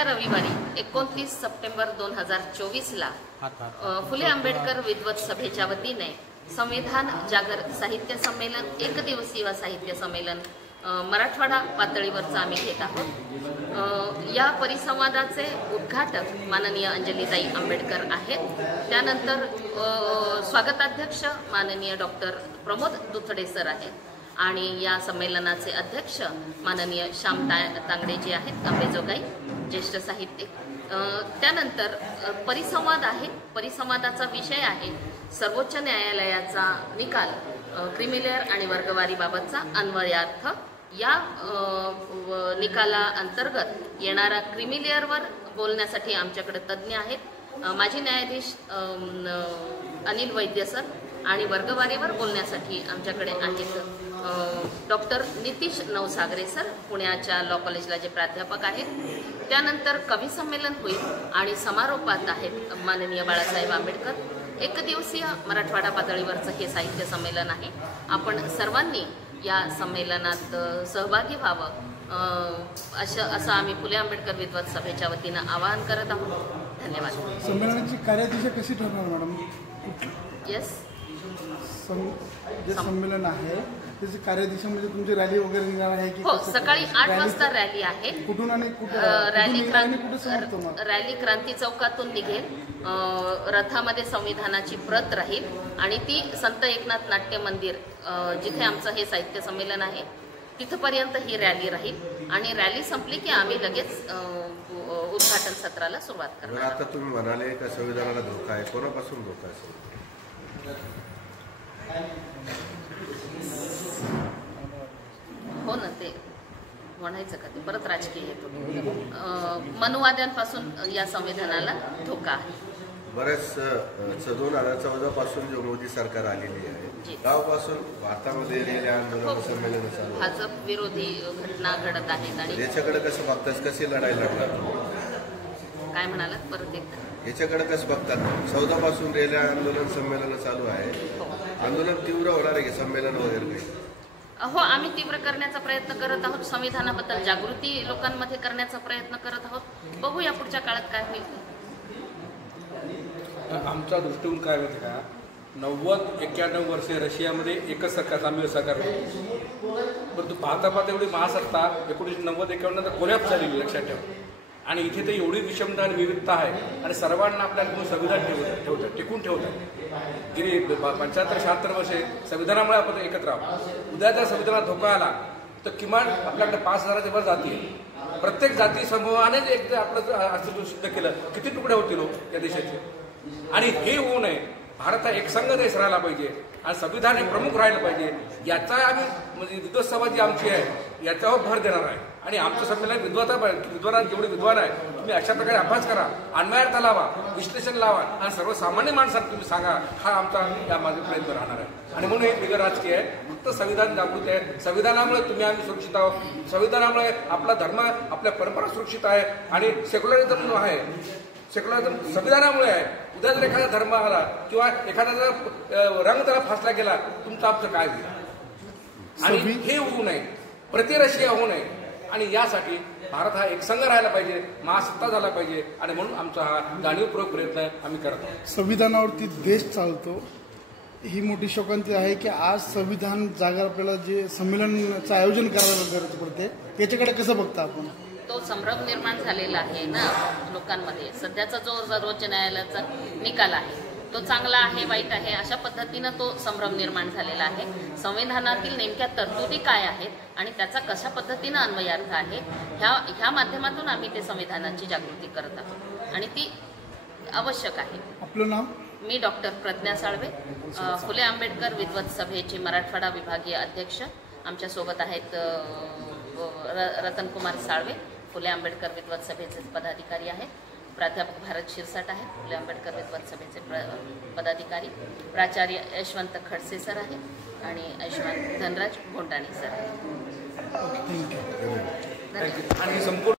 गेल्या रविवारी 29 सप्टेंबर 2024 ला फुले आंबेडकर विद्वत सभेच्या वतीने संविधान जागर साहित्य संमेलन एकदिवसीय साहित्य संमेलन मराठवाडा पातळीवरचं आम्ही घेत आहोत। या परिसंवादाचे उद्घाटक माननीय अंजलीताई आंबेडकर आहेत। त्यानंतर स्वागताध्यक्ष माननीय डॉक्टर प्रमोद दुथडे सर आहेत आणि या संमेलनाचे अध्यक्ष माननीय श्याम तांगडे जी आहेत, अंबेजोगाई ज्येष्ठ साहित्यिक। त्यानंतर परिसंवाद आहे। परिसंवादाचा विषय आहे सर्वोच्च न्यायालयाचा निकाल क्रिमिलेअर आणि वर्गवारीबाबतचा अन्वयार्थ। या निकाला अंतर्गत येणारा क्रिमिलेअरवर बोलण्यासाठी आमच्याकडे तज्ज्ञ आहेत माजी न्यायाधीश अनिल वैद्य सर आणि वर्गवारीवर बोलण्यासाठी आमच्याकडे आहेत डॉक्टर नितीश नवसागरे सर, पुण्याच्या लॉ कॉलेजला जे प्राध्यापक आहेत। त्यानंतर कवी संमेलन होईल आणि समारोपात आहेत माननीय बाळासाहेब आंबेडकर। एकदिवसीय मराठवाडा पातळीवरचं हे साहित्य संमेलन आहे। आपण सर्वांनी या संमेलनात सहभागी व्हावं असं आम्ही फुले आंबेडकर विद्वत सभेच्या वतीनं आवाहन करत आहोत। धन्यवाद। संमेलनाची कार्यदिशा कशी ठरणार मॅडम? येस, जे संमेलन आहे त्याची कार्यदिशा म्हणजे तुमची रॅली वगैरे निघणार आहे की? हो, सकाळी 8 वाजता रॅली आहे। कुठून आणि रॅली क्रांती चौकातून निघेल। रथामध्ये संविधानाची प्रत राहील आणि ती संत एकनाथ नाट्य मंदिर जिथे आमचं हे साहित्य संमेलन आहे तिथपर्यंत ही रॅली राहील आणि रॅली संपली की आम्ही लगेच उद्घाटन सत्राला सुरुवात करणार। आता तुम्ही म्हणाले का संविधानाला धोका आहे, कोणापासून धोका आहे? हो ना, ते म्हणायचं का ते परत राजकीय येतो। मनुवाद्यांपासून या संविधानाला धोका आहे। बरेच 2014 पासून जो मोदी सरकार आलेली आहे तेव्हापासून भारतामध्ये आंदोलन संमेलन चालू, भाजप विरोधी घटना घडत आहेत आणि याच्याकडे कसं बघतात? कशी लढाई लढणार? काय म्हणालात परत एकदा? याच्याकडे कसं बघतात? 14 पासून रेल्वे आंदोलन संमेलन चालू आहे, आंदोलन तीव्र होणार आहे की संमेलन वगैरे काही? हो, आम्ही तीव्र करण्याचा प्रयत्न करत आहोत। संविधानाबद्दल जागृती लोकांमध्ये करण्याचा प्रयत्न करत आहोत। बघूया पुढच्या काळात काय होईल। आमचा दृष्टिकोन काय होते का, 90-91 वर्षे रशियामध्ये एकच सरकार, साम्य सरकार होतं, परंतु पाहता पाहता एवढी महासत्ता 1990-91 नंतर कोलॅप्स झालेली, लक्षात ठेवा। आणि इथे तर एवढी विषमता आणि विविधता आहे आणि सर्वांना आपल्याला संविधान ठेवतं टिकून ठेवतं। गेली 75-76 वर्षे संविधानामुळे आपण एकत्र आहोत। उद्या जर संविधानात धोका आला तर किमान आपल्याकडे 5000च्या वर जाती आहे। प्रत्येक जाती समूहाने एक आपलं अस्तित्व सिद्ध केलं, किती तुकडे होतील या देशाचे? आणि हे होऊ नये, भारत हा एकसंघ देश राहिला पाहिजे आणि संविधान हे प्रमुख राहिलं पाहिजे। याचा आम्ही म्हणजे विद्वत सभा जी आमची आहे याच्यावर भर देणार आहे आणि आमचं संमेलन विद्वान जेवढे विद्वान आहे तुम्ही अशा प्रकारे अभ्यास करा, अन्वयार्थ लावा, विश्लेषण लावा आणि सर्वसामान्य माणसांना तुम्ही सांगा, हा आमचा या माझा प्रयत्न राहणार आहे। आणि म्हणून हे बिगर राजकीय आहे, फक्त संविधान जागृत आहे। संविधानामुळे तुम्ही आम्ही सुरक्षित आहोत, संविधानामुळे आपला धर्म, आपल्या परंपरा सुरक्षित आहे आणि सेक्युलरिझम जो आहे, सेक्युलरिझम संविधानामुळे आहे। उद्या जर एखादा धर्म आला किंवा एखादा जर रंग त्याला फासला गेला, तुमचं आमचं काय होईल? आणि हे होऊ नये, प्रतिरशिया होऊ नये आणि यासाठी भारत हा एकसंघ राहायला पाहिजे, महासत्ता झाला पाहिजे आणि म्हणून आमचा हा जाणीवपूर्वक प्रयत्न आम्ही करत आहोत। संविधानावरती देश चालतो, ही मोठी शोकांती आहे की आज संविधान जागर आपल्याला जे संमेलनाचं आयोजन करायला गरज पडते, याच्याकडे कसं बघता आपण? तो संभ्रम निर्माण झालेला आहे ना लोकांमध्ये। सध्याचा जो सर्वोच्च न्यायालयाचा निकाल आहे तो चांगला आहे वाईट आहे अशा पद्धतीनं तो संभ्रम निर्माण झालेला आहे। संविधानातील नेमक्या तरतुदी काय आहेत आणि त्याचा कशा पद्धतीनं अन्वयार्थ आहे ह्या माध्यमातून आम्ही ते संविधानाची जागृती करत आहोत आणि ती आवश्यक आहे। आपलं नाव? मी डॉक्टर प्रज्ञा साळवे, फुले आंबेडकर विद्वत सभेचे मराठवाडा विभागीय अध्यक्ष। आमच्यासोबत आहेत रतनकुमार साळवे, फुले आंबेडकर विद्वत सभेचे पदाधिकारी आहेत। प्राध्यापक भारत शिरसाट आहेत, फुले आंबेडकर विद्वत सभेचे पदाधिकारी। प्राचार्य यशवंत खडसे सर आहेत आणि यशवंत धनराज भोंडाणी सर आहेत। आणि